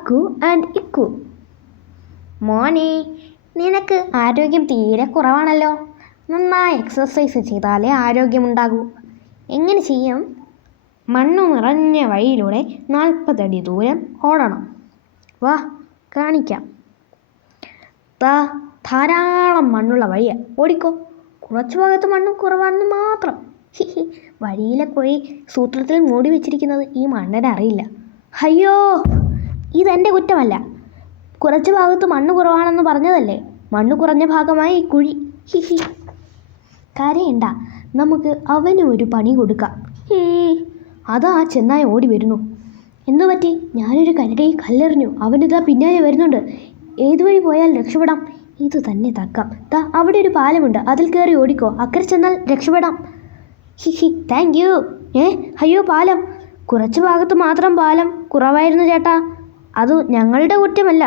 അക്കു and ഇക്കു. മോനെ, നിനക്ക് ആരോഗ്യം തീരെ കുറവാണല്ലോ. നന്നായി എക്സസൈസ് ചെയ്താലേ ആരോഗ്യമുണ്ടാകൂ. എങ്ങനെ ചെയ്യും? മണ്ണ് നിറഞ്ഞ വഴിയിലൂടെ 40 അടി ദൂരം ഓടണം. വാ, കാണിക്കാം. ധാരാളം മണ്ണുള്ള വഴിയാ, ഓടിക്കോ. കുറച്ചു ഭാഗത്ത് മണ്ണ് കുറവാണെന്ന് മാത്രം. വഴിയിലെ കുഴി സൂത്രത്തിൽ മൂടി വെച്ചിരിക്കുന്നത് ഈ മണ്ണിനെ അറിയില്ല. അയ്യോ, ഇതെൻ്റെ കുറ്റമല്ല. കുറച്ച് ഭാഗത്ത് മണ്ണ് കുറവാണെന്ന് പറഞ്ഞതല്ലേ. മണ്ണ് കുറഞ്ഞ ഭാഗമായി ഈ കുഴി. കരയണ്ട, നമുക്ക് അവന് ഒരു പണി കൊടുക്കാം. അതാ ചെന്നായി ഓടി വരുന്നു. എന്തു പറ്റി? ഞാനൊരു കരടിയിൽ കല്ലെറിഞ്ഞു. അവനിതാ പിന്നാലെ വരുന്നുണ്ട്. ഏതുവഴി പോയാൽ രക്ഷപ്പെടാം? ഇത് തന്നെ തക്കം. അവിടെ ഒരു പാലമുണ്ട്, അതിൽ കയറി ഓടിക്കോ. അക്കരെ ചെന്നാൽ രക്ഷപ്പെടാം. Thank you. അയ്യോ, പാലം. കുറച്ച് ഭാഗത്ത് മാത്രം പാലം കുറവായിരുന്നു ചേട്ടാ. അത് ഞങ്ങളുടെ കുറ്റമല്ല.